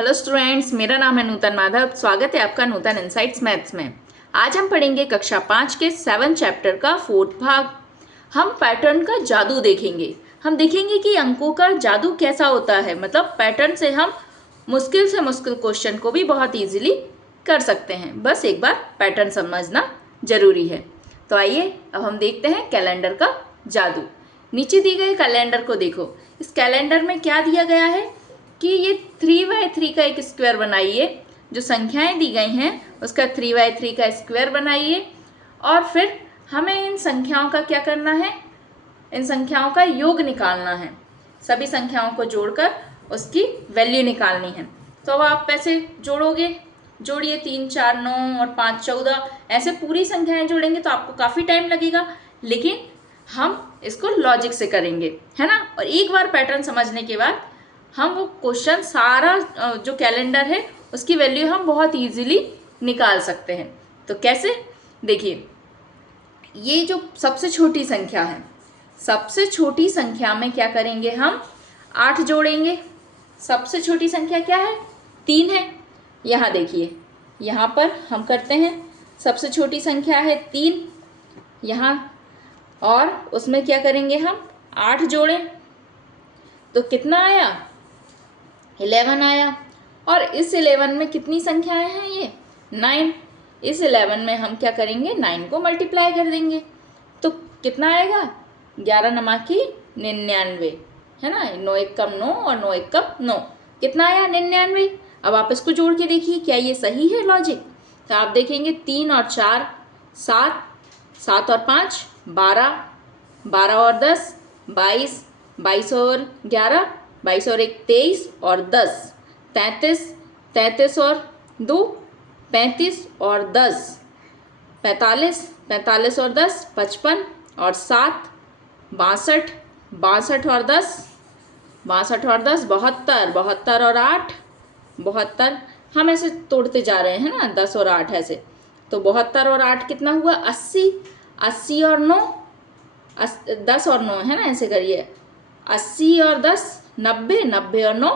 Hello students, मेरा नाम है नूतन माधव। स्वागत है आपका नूतन इनसाइट्स मैथ्स में। आज हम पढ़ेंगे कक्षा 5 के 7 चैप्टर का 4th भाग। हम पैटर्न का जादू देखेंगे। हम देखेंगे कि अंकों का जादू कैसा होता है। मतलब पैटर्न से हम मुश्किल से मुश्किल क्वेश्चन को भी बहुत इजीली कर सकते हैं। बस एक बार पैटर्न समझना जरूरी है। तो आइए अब हम देखते हैं कैलेंडर का जादू। नीचे दिए गए कैलेंडर को देखो। इस कैलेंडर में क्या दिया गया है कि ये 3x3 का एक स्क्वायर बनाइए। जो संख्याएं दी गई हैं उसका 3x3 का स्क्वायर बनाइए और फिर हमें इन संख्याओं का क्या करना है, इन संख्याओं का योग निकालना है। सभी संख्याओं को जोड़कर उसकी वैल्यू निकालनी है। तो अब आप कैसे जोड़ोगे? जोड़िए, 3 4 9 और 5 14, ऐसे पूरी संख्याएं जोड़ेंगे तो आपको काफ़ी टाइम लगेगा, लेकिन हम इसको लॉजिक से करेंगे, है ना। और एक बार पैटर्न समझने के बाद हम वो क्वेश्चन सारा जो कैलेंडर है उसकी वैल्यू हम बहुत इजीली निकाल सकते हैं। तो कैसे? देखिए, ये जो सबसे छोटी संख्या है, सबसे छोटी संख्या में क्या करेंगे, हम 8 जोड़ेंगे। सबसे छोटी संख्या क्या है? 3 है। यहाँ देखिए, यहाँ पर हम करते हैं, सबसे छोटी संख्या है 3 यहाँ, और उसमें क्या करेंगे, हम 8 जोड़ें तो कितना आया? 11 आया। और इस 11 में कितनी संख्याएं हैं? ये 9। इस 11 में हम क्या करेंगे, 9 को मल्टीप्लाई कर देंगे तो कितना आएगा? 11 नमाकी 99, है ना। 9 1 कम 9 और 9 1 कम 9, कितना आया? 99। अब आप इसको जोड़ के देखिए, क्या ये सही है लॉजिक? तो आप देखेंगे 3 और 4 7, 7 और 5 12, 12 और 10 22, 22 और 11 22 और 1 23 और 10 33, 33 और 2 35 और 10 45, 45 और 10 55 और 7 62, 62 और 10 62 और 10 72, 72 और 8 72। हम ऐसे तोड़ते जा रहे हैं ना, 10 और 8 ऐसे, तो 72 और 8 कितना हुआ? 80, 80 और 9 10 और 9, है ना, ऐसे करिए। 80 और 10 90, 90 और 9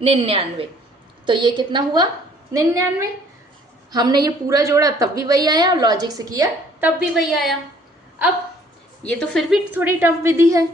99। तो ये कितना हुआ? 99। हमने ये पूरा जोड़ा तब भी वही आया, और लॉजिक से किया तब भी वही आया। अब ये तो फिर भी थोड़ी टफ विधि है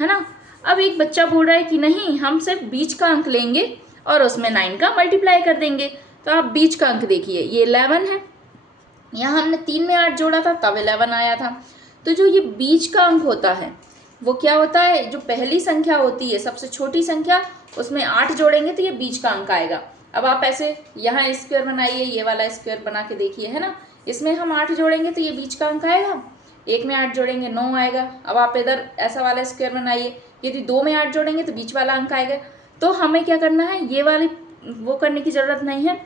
ना। अब एक बच्चा बोल रहा है कि नहीं, हम सिर्फ बीच का अंक लेंगे और उसमें 9 का मल्टीप्लाई कर देंगे। तो आप बीच का अंक देखिए, ये 11 है। यहाँ हमने 3 में 8 जोड़ा था तब 11 आया था। तो जो ये बीच का अंक होता है वो क्या होता है? जो पहली संख्या होती है, सबसे छोटी संख्या, उसमें 8 जोड़ेंगे तो ये बीच का अंक आएगा। अब आप ऐसे यहाँ स्क्वायर बनाइए, ये वाला स्क्वायर बना के देखिए, है ना। इसमें हम 8 जोड़ेंगे तो ये बीच का अंक आएगा। 1 में 8 जोड़ेंगे 9 आएगा। अब आप इधर ऐसा वाला स्क्वायर बनाइए, यदि 2 में 8 जोड़ेंगे तो बीच वाला अंक आएगा। तो हमें क्या करना है, ये वाली वो करने की ज़रूरत नहीं है,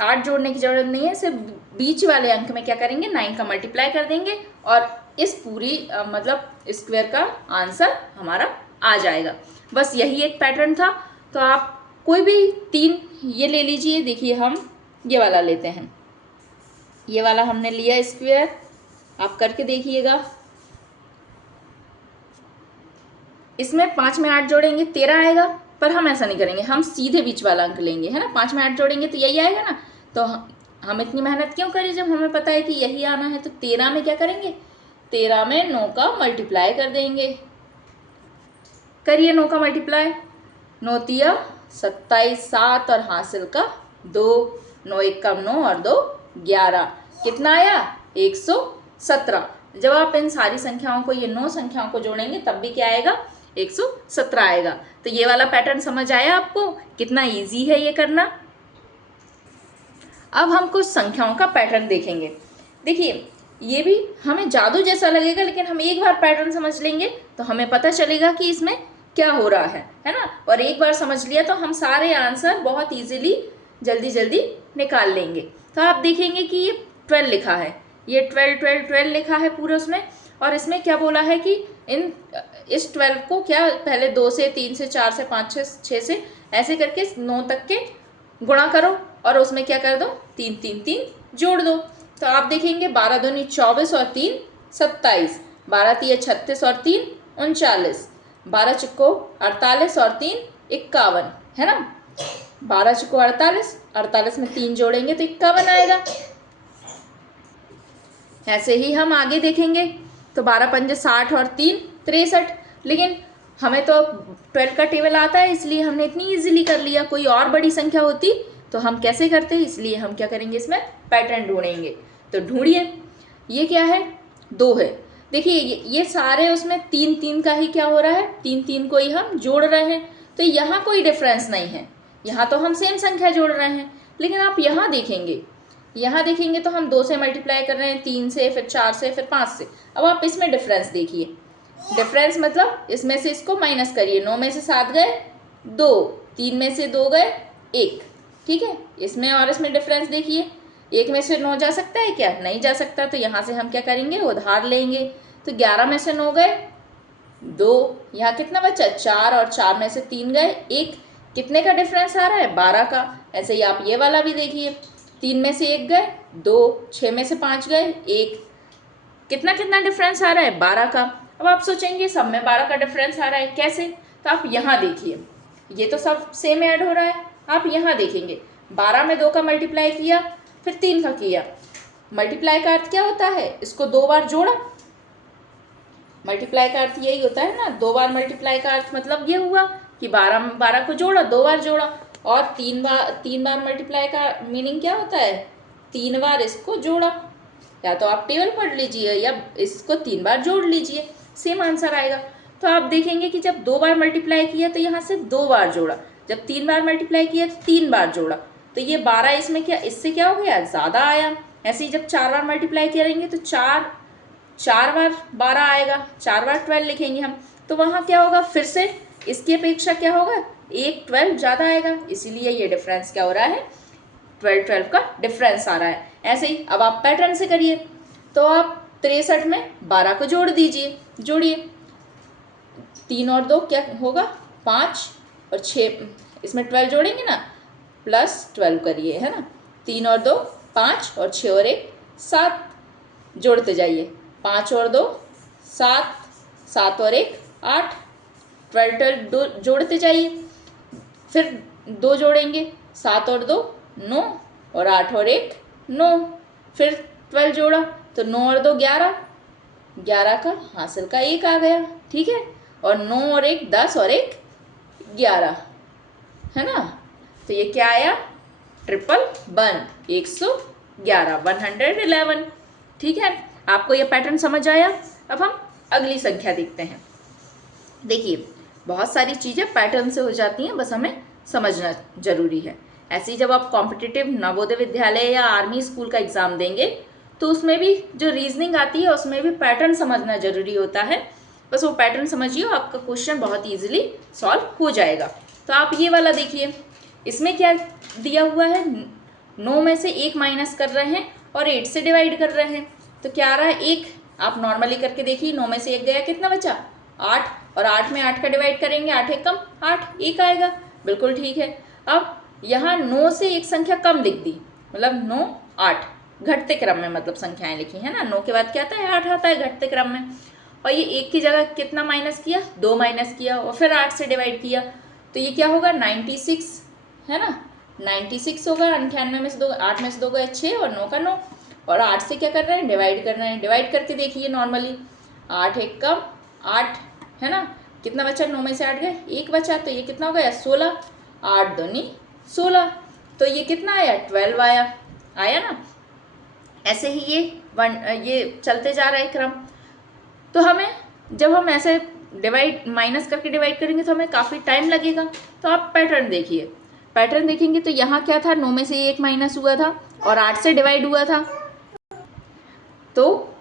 8 जोड़ने की ज़रूरत नहीं है। सिर्फ बीच वाले अंक में क्या करेंगे, 9 का मल्टीप्लाई कर देंगे और इस पूरी मतलब स्क्वायर का आंसर हमारा आ जाएगा। बस यही एक पैटर्न था। तो आप कोई भी 3 ये ले लीजिए। देखिए, हम ये वाला लेते हैं, ये वाला हमने लिया स्क्वायर, आप करके देखिएगा। इसमें 5 में 8 जोड़ेंगे 13 आएगा, पर हम ऐसा नहीं करेंगे, हम सीधे बीच वाला अंक लेंगे, है ना। 5 में 8 जोड़ेंगे तो यही आएगा ना। तो हम इतनी मेहनत क्यों करें जब हमें पता है कि यही आना है। तो 13 में क्या करेंगे, 13 में 9 का मल्टीप्लाई कर देंगे। करिए 9 का मल्टीप्लाई, 9 तिया 27, 7 और हासिल का 2, 9 1 कम 9 और 2 11, कितना आया? 117। जब आप इन सारी संख्याओं को, ये 9 संख्याओं को जोड़ेंगे तब भी क्या आएगा? 117 आएगा। तो ये वाला पैटर्न समझ आया आपको? कितना इजी है ये करना। अब हम कुछ संख्याओं का पैटर्न देखेंगे। देखिए, ये भी हमें जादू जैसा लगेगा, लेकिन हम एक बार पैटर्न समझ लेंगे तो हमें पता चलेगा कि इसमें क्या हो रहा है ना। और एक बार समझ लिया तो हम सारे आंसर बहुत इजीली जल्दी जल्दी निकाल लेंगे। तो आप देखेंगे कि ये 12 लिखा है, ये 12 12 12 लिखा है पूरा उसमें। और इसमें क्या बोला है कि इस 12 को क्या, पहले 2 से 3 से 4 से 5 से 6 से ऐसे करके 9 तक के गुणा करो और उसमें क्या कर दो, 3 3 3 जोड़ दो। तो आप देखेंगे 12 दूनी 24 और 3 27, 12 तिया 36 और 3 39, 12 चुक्को 48 और 3 51, है ना। 12 चुको 48, 48 में 3 जोड़ेंगे तो 51 आएगा। ऐसे ही हम आगे देखेंगे तो 12 पंजे 60 और 3 63। लेकिन हमें तो 12 का टेबल आता है इसलिए हमने इतनी इजीली कर लिया। कोई और बड़ी संख्या होती तो हम कैसे करते, इसलिए हम क्या करेंगे, इसमें पैटर्न ढूंढेंगे। तो ढूंढिए, ये क्या है, 2 है। देखिए ये सारे उसमें 3 3 का ही क्या हो रहा है, 3 3 को ही हम जोड़ रहे हैं, तो यहाँ कोई डिफरेंस नहीं है। यहाँ तो हम सेम संख्या जोड़ रहे हैं। लेकिन आप यहाँ देखेंगे तो हम 2 से मल्टीप्लाई कर रहे हैं, 3 से, फिर 4 से, फिर 5 से। अब आप इसमें डिफरेंस देखिए, डिफरेंस मतलब इसमें से इसको माइनस करिए। 9 में से 7 गए 2, 3 में से 2 गए 1, ठीक है। इसमें और इसमें डिफरेंस देखिए, 1 में से 9 जा सकता है क्या, नहीं जा सकता। तो यहाँ से हम क्या करेंगे, उधार लेंगे। तो 11 में से 9 गए 2, यहाँ कितना बचा 4, और 4 में से 3 गए 1। कितने का डिफरेंस आ रहा है, 12 का। ऐसे ही आप ये वाला भी देखिए, 3 में से 1 गए 2, 6 में से 5 गए 1। कितना कितना डिफरेंस आ रहा है, 12 का। अब आप सोचेंगे सब में 12 का डिफरेंस आ रहा है कैसे, तो आप यहाँ देखिए, ये तो सब सेम ऐड हो रहा है। आप यहाँ देखेंगे 12 में 2 का मल्टीप्लाई किया, फिर 3 का किया। मल्टीप्लाई का अर्थ क्या होता है, इसको 2 बार जोड़ा। मल्टीप्लाई का अर्थ यही होता है ना, 2 बार मल्टीप्लाई का अर्थ मतलब ये हुआ कि 12 में 12 को जोड़ा, 2 बार जोड़ा। और 3 बार मल्टीप्लाई का मीनिंग क्या होता है, 3 बार इसको जोड़ा। या तो आप टेबल पढ़ लीजिए या इसको 3 बार जोड़ लीजिए, सेम आंसर आएगा। तो आप देखेंगे कि जब 2 बार मल्टीप्लाई किया तो यहाँ से 2 बार जोड़ा, जब 3 बार मल्टीप्लाई किया तो 3 बार जोड़ा। तो ये 12 इसमें क्या, इससे क्या हो गया, ज़्यादा आया। ऐसे ही जब 4 बार मल्टीप्लाई करेंगे तो 4 बार 12 आएगा, 4 बार 12 लिखेंगे हम। तो वहाँ क्या होगा, फिर से इसकी अपेक्षा क्या होगा, 1 12 ज़्यादा आएगा। इसीलिए ये डिफरेंस क्या हो रहा है, 12 का डिफरेंस आ रहा है। ऐसे ही अब आप पैटर्न से करिए, तो आप 63 में 12 को जोड़ दीजिए, जोड़िए। 3 और 2 क्या होगा, 5 और 6, इसमें 12 जोड़ेंगे ना, प्लस 12 करिए, है ना। 3 और 2 5, और 6 और 1 7, जोड़ते जाइए। 5 और 2 7, 7 और 1 8, 12 जोड़ते जाइए। फिर 2 जोड़ेंगे, 7 और 2 9, और 8 और 1 9। फिर 12 जोड़ा तो 9 और 2 11, 11 का हासिल का 1 आ गया, ठीक है। और 9 और 1 10, और 1 11, है ना। तो ये क्या आया, 111, 111, ठीक है। आपको ये पैटर्न समझ आया। अब हम अगली संख्या देखते हैं। देखिए बहुत सारी चीज़ें पैटर्न से हो जाती हैं, बस हमें समझना जरूरी है। ऐसे ही जब आप कॉम्पिटिटिव नवोदय विद्यालय या आर्मी स्कूल का एग्ज़ाम देंगे तो उसमें भी जो रीजनिंग आती है उसमें भी पैटर्न समझना जरूरी होता है। बस वो पैटर्न समझिए, आपका क्वेश्चन बहुत ईजिली सॉल्व हो जाएगा। तो आप ये वाला देखिए, इसमें क्या दिया हुआ है, 9 में से 1 माइनस कर रहे हैं और 8 से डिवाइड कर रहे हैं। तो क्या आ रहा है, 1। आप नॉर्मली करके देखिए, 9 में से 1 गया, कितना बचा 8, और 8 में 8 का डिवाइड करेंगे, 8 1 कम 8, 1 आएगा, बिल्कुल ठीक है। अब यहाँ 9 से एक संख्या कम लिख दी, मतलब 9 8, घटते क्रम में मतलब संख्याएं लिखी है ना। 9 के बाद क्या आता है, 8 आता है घटते क्रम में। और ये 1 की जगह कितना माइनस किया, 2 माइनस किया, और फिर 8 से डिवाइड किया। तो ये क्या होगा, 96, है ना। 96 होगा। 98 में से 2, 8 में से 2 गए 6, और 9 का 9, और 8 से क्या कर रहे हैं, डिवाइड कर रहे हैं। डिवाइड करके देखिए नॉर्मली, 8 1 कम 8, है ना। कितना बचा, 9 में से 8 गए 1 बचा, तो ये कितना हो गया 16, 8 दूनी 16, तो ये कितना आया 12 आया ना। ऐसे ही ये चलते जा रहा है क्रम। तो हमें जब हम ऐसे डिवाइड माइनस करके डिवाइड करेंगे तो हमें काफ़ी टाइम लगेगा। तो आप पैटर्न देखिए, पैटर्न देखेंगे तो यहाँ क्या था, 9 में से 1 माइनस हुआ था और 8 से डिवाइड हुआ था। तो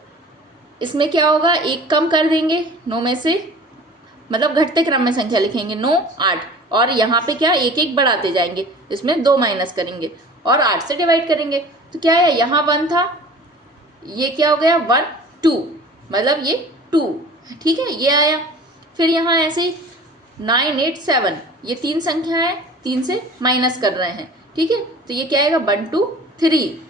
इसमें क्या होगा, 1 कम कर देंगे 9 में से, मतलब घटते क्रम में संख्या लिखेंगे, 9 8, और यहाँ पे क्या 1 1 बढ़ाते जाएंगे, इसमें 2 माइनस करेंगे और 8 से डिवाइड करेंगे। तो क्या है, यहाँ 1 था, ये क्या हो गया 1 2, मतलब ये 2, ठीक है, ये आया। फिर यहाँ ऐसे 9 8 7, ये 3 संख्या है, 3 से माइनस कर रहे हैं, ठीक है। तो ये क्या आएगा 1 2 3।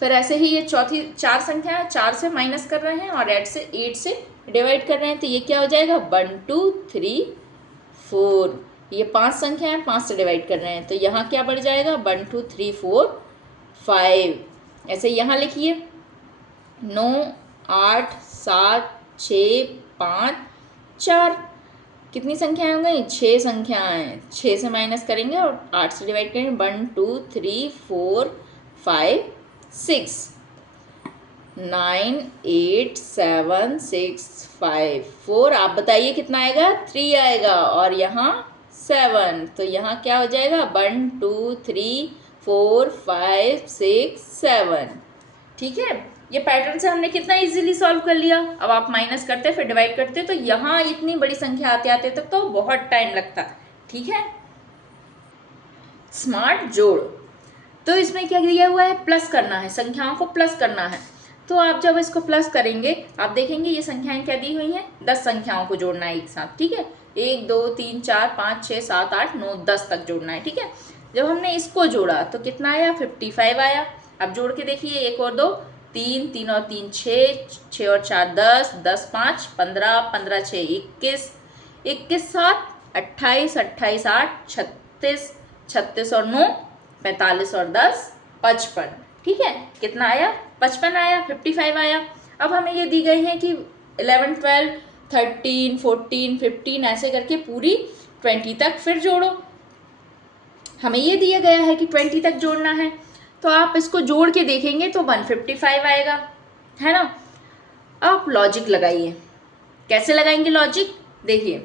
फिर ऐसे ही ये चौथी 4 संख्या है, 4 से माइनस कर रहे हैं और 8 से डिवाइड कर रहे हैं। तो ये क्या हो जाएगा 1 2 3 4, ये 5 संख्या है, 5 से डिवाइड कर रहे हैं, तो यहाँ क्या बढ़ जाएगा 1 2 3 4 5। ऐसे यहाँ लिखिए 9 8 7 6 5 4। कितनी संख्याएं हो गई 6 संख्याएं। 6 से माइनस करेंगे और 8 से डिवाइड करेंगे 1 2 3 4 5 6 9 8 7 6 5 4। आप बताइए कितना आएगा 3 आएगा और यहाँ 7। तो यहाँ क्या हो जाएगा 1 2 3 4 5 6 7। ठीक है, ये पैटर्न से हमने कितना इजीली सॉल्व कर लिया। अब आप माइनस करते फिर डिवाइड करते तो यहाँ इतनी बड़ी संख्या आते आते तक तो बहुत टाइम लगता। ठीक है, स्मार्ट जोड़, तो इसमें क्या दिया हुआ है प्लस करना है, संख्याओं को प्लस करना है। तो आप जब इसको प्लस करेंगे आप देखेंगे ये संख्याएं क्या दी हुई हैं 10 संख्याओं को जोड़ना है एक साथ। ठीक है, 1 2 3 4 5 6 7 8 9 10 तक जोड़ना है। ठीक है, जब हमने इसको जोड़ा तो कितना आया 55 आया। अब जोड़ के देखिए 1 और 2 3 3 और 3 6 6 और 4 10 10 5 15 15 6 21 21 7 28 28 8 36 36 और 9 45 और 10 55। ठीक है, कितना आया 55 आया, 55 आया। अब हमें ये दी गई है कि 11 12 13 14 15 ऐसे करके पूरी 20 तक फिर जोड़ो। हमें ये दिया गया है कि 20 तक जोड़ना है, तो आप इसको जोड़ के देखेंगे तो 155 आएगा, है ना। आप लॉजिक लगाइए, कैसे लगाएंगे लॉजिक देखिए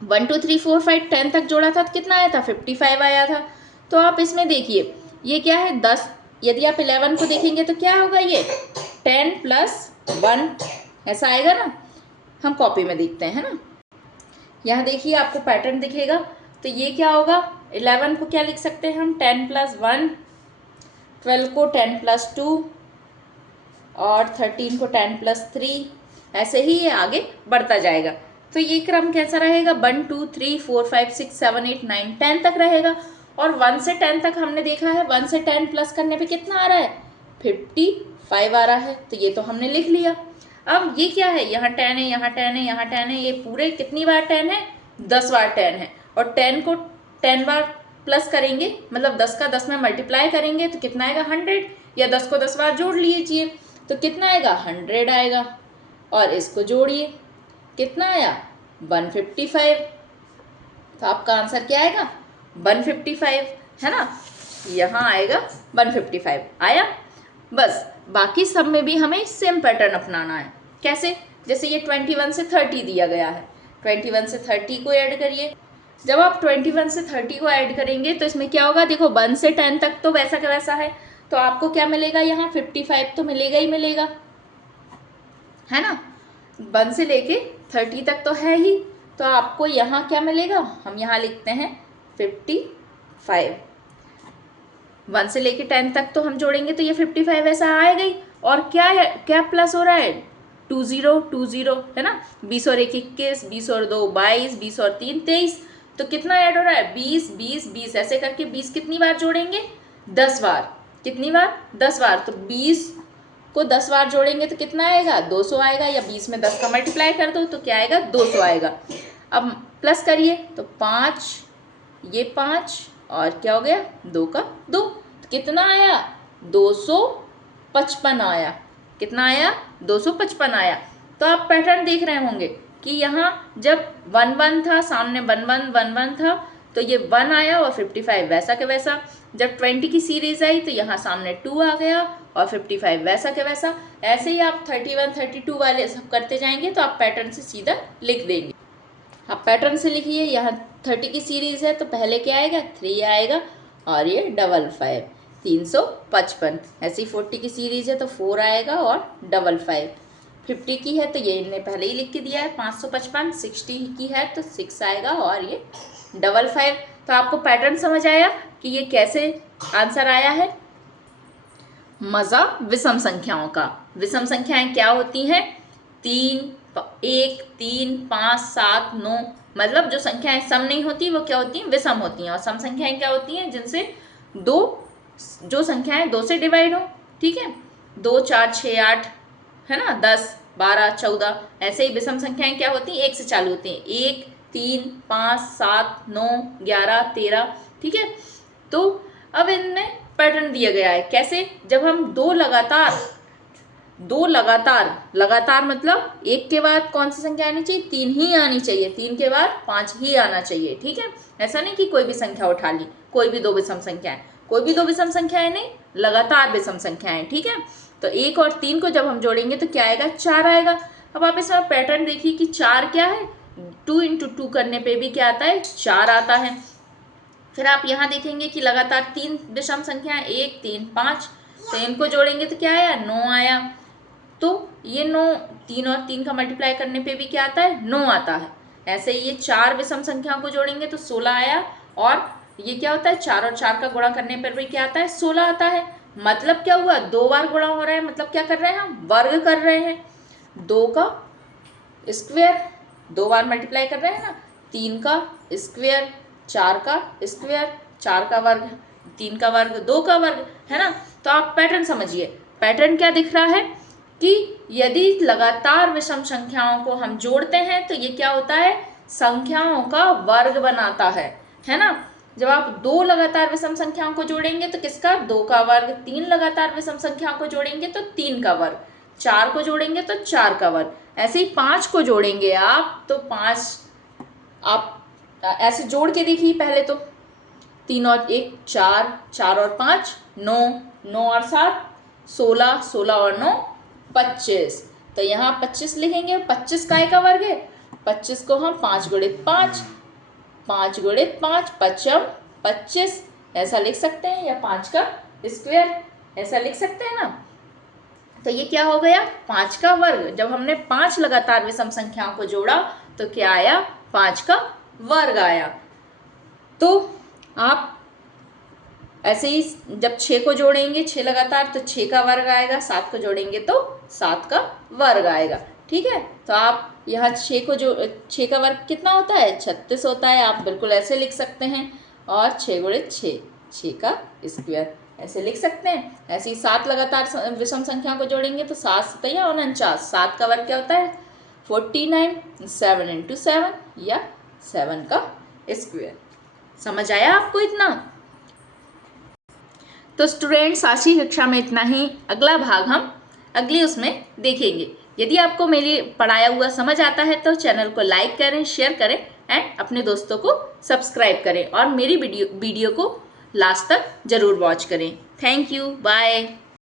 1 2 3 4 5 10 तक जोड़ा था तो कितना आया था 55 आया था। तो आप इसमें देखिए ये क्या है 10, यदि आप 11 को देखेंगे तो क्या होगा ये 10 + 1 ऐसा आएगा ना। हम कॉपी में देखते हैं ना, यहाँ देखिए आपको पैटर्न दिखेगा। तो ये क्या होगा 11 को क्या लिख सकते हैं हम 10 + 1, 12 को 10 + 2 और 13 को 10 + 3, ऐसे ही ये आगे बढ़ता जाएगा। तो ये क्रम कैसा रहेगा 1 2 3 4 5 6 7 8 9 10 तक रहेगा। और 1 से 10 तक हमने देखा है 1 से 10 प्लस करने पे कितना आ रहा है 55 आ रहा है, तो ये तो हमने लिख लिया। अब ये क्या है यहाँ 10 है, यहाँ 10 है, यहाँ 10 है, ये पूरे कितनी बार 10 है 10 बार 10 है। और 10 को 10 बार प्लस करेंगे मतलब 10 का 10 में मल्टीप्लाई करेंगे तो कितना आएगा 100, या 10 को 10 बार जोड़ लीजिए तो कितना आएगा 100 आएगा। और इसको जोड़िए कितना आया 155। तो आपका आंसर क्या आएगा 155, है ना, यहाँ आएगा 155 आया। बस बाकी सब में भी हमें सेम पैटर्न अपनाना है। कैसे, जैसे ये 21 से 30 दिया गया है, 21 से 30 को ऐड करिए। जब आप 21 से 30 को ऐड करेंगे तो इसमें क्या होगा देखो 1 से 10 तक तो वैसा का वैसा है, तो आपको क्या मिलेगा यहाँ 55 तो मिलेगा ही मिलेगा, है ना। 1 से लेके 30 तक तो है ही, तो आपको यहाँ क्या मिलेगा हम यहाँ लिखते हैं 55। 1 से लेके 10 तक तो हम जोड़ेंगे तो ये 55 ऐसा आएगा ही। और क्या है, क्या प्लस हो रहा है 20 है ना, 20 और 1 21, 20 और 2 22, 20 और 3 23, तो कितना ऐड हो रहा है 20 20 20 ऐसे करके 20 कितनी बार जोड़ेंगे 10 बार। कितनी बार 10 बार, तो 20 को 10 बार जोड़ेंगे तो कितना आएगा 200 आएगा, या 20 में 10 का मल्टीप्लाई कर दो तो क्या आएगा 200 आएगा। अब प्लस करिए तो 5, ये 5 और क्या हो गया 2 का 2, तो कितना आया 255 आया। कितना आया 255 आया। तो आप पैटर्न देख रहे होंगे कि यहाँ जब 1 1 था सामने 1 1 1 1 था तो ये 1 आया और 55 वैसा के वैसा। जब 20 की सीरीज आई तो यहाँ सामने 2 आ गया और 55 वैसा के वैसा। ऐसे ही आप 31 32 वाले सब करते जाएंगे तो आप पैटर्न से सीधा लिख देंगे। आप पैटर्न से लिखिए, यहाँ 30 की सीरीज है तो पहले क्या आएगा 3 आएगा और ये 55 355। ऐसी 40 की सीरीज है तो 4 आएगा और 55। 50 की है तो ये इनने पहले ही लिख के दिया है 555। 60 की है तो 6 आएगा और ये 55। तो आपको पैटर्न समझ आया कि ये कैसे आंसर आया है। मज़ा विषम संख्याओं का। विषम संख्याएं क्या होती हैं 3 1 3 5 7 9, मतलब जो संख्याएं सम नहीं होती वो क्या होती हैं विषम होती हैं। और सम संख्याएं क्या होती हैं जिनसे जो संख्याएं 2 से डिवाइड हो। ठीक है, 2 4 6 8 है ना, 10 12 14। ऐसे ही विषम संख्याएं क्या होती हैं 1 से चालू होती हैं, 1 3, 5, 7, 9, 11, 13। ठीक है, तो अब इनमें पैटर्न दिया गया है कैसे, जब हम दो लगातार मतलब एक के बाद कौन सी संख्या आनी चाहिए, 3 ही आनी चाहिए, 3 के बाद 5 ही आना चाहिए। ठीक है, ऐसा नहीं कि कोई भी संख्या उठा ली, कोई भी दो विषम संख्या है, कोई भी दो विषम संख्याएं नहीं, लगातार विषम संख्याएं। ठीक है, तो 1 और 3 को जब हम जोड़ेंगे तो क्या आएगा, 4 आएगा। अब आप इसमें पैटर्न देखिए कि 4 क्या है, 2 इंटू 2 करने पे भी क्या आता है, 4 आता है। फिर आप यहाँ देखेंगे कि लगातार 3 विषम संख्याएं, 1, 3, 5, तो इनको जोड़ेंगे तो क्या आया, 9 आया। तो ये 9, 3 और 3 का मल्टीप्लाई करने पे भी क्या आता है, 9 आता है। ऐसे ये 4 विषम संख्याओं को जोड़ेंगे तो 16 आया, और ये क्या होता है, 4 और 4 का गुणा करने पर भी क्या आता है, 16 आता है। मतलब क्या हुआ, 2 बार गुणा हो रहा है, मतलब क्या कर रहे हैं, हम वर्ग कर रहे हैं। 2 का स्क्वायर 2 बार मल्टीप्लाई कर रहे हैं ना, 3 का स्क्वायर, 4 का स्क्वायर, 4 का वर्ग, 3 का वर्ग, 2 का वर्ग, है ना। तो आप पैटर्न समझिए, पैटर्न क्या दिख रहा है कि यदि लगातार विषम संख्याओं को हम जोड़ते हैं तो ये क्या होता है, संख्याओं का वर्ग बनाता है ना। जब आप 2 लगातार विषम संख्याओं को जोड़ेंगे तो किसका, 2 का वर्ग, 3 लगातार विषम संख्याओं को जोड़ेंगे तो 3 का वर्ग, 4 को जोड़ेंगे तो 4 का वर्ग, ऐसे ही 5 को जोड़ेंगे आप तो 5, आप ऐसे जोड़ के देखिए पहले तो, 3 और 1 4, 4 और 5 9, 9 और 7 16, 16 और 9 25। तो यहाँ 25 लिखेंगे, 25 काय का वर्ग है, 25 को हम 5 गुणित 5, 5 गुणित 5 पचम 25 ऐसा लिख सकते हैं, या 5 का स्क्वायर ऐसा लिख सकते हैं ना। तो ये क्या हो गया, 5 का वर्ग। जब हमने 5 लगातार विषम संख्याओं को जोड़ा तो क्या आया, 5 का वर्ग आया। तो आप ऐसे ही जब 6 को जोड़ेंगे 6 लगातार तो 6 का वर्ग आएगा, 7 को जोड़ेंगे तो 7 का वर्ग आएगा। ठीक है, तो आप यहाँ 6 को जो 6 का वर्ग कितना होता है, 36 होता है, आप बिल्कुल ऐसे लिख सकते हैं। और 6 गुणित 6, 6 का स्क्वायर ऐसे लिख सकते हैं। ऐसे ही 7 लगातार विषम संख्या को जोड़ेंगे तो 7 7 49, 7 का वर्ग क्या होता है, 49, 7 इंटू 7 या 7 का स्क्वायर। समझ आया आपको इतना। तो स्टूडेंट्स आज की कक्षा में इतना ही, अगला भाग हम अगली उसमें देखेंगे। यदि आपको मेरी पढ़ाया हुआ समझ आता है तो चैनल को लाइक करें, शेयर करें एंड अपने दोस्तों को सब्सक्राइब करें, और मेरी वीडियो को लास्ट तक जरूर वॉच करें। Thank you, bye.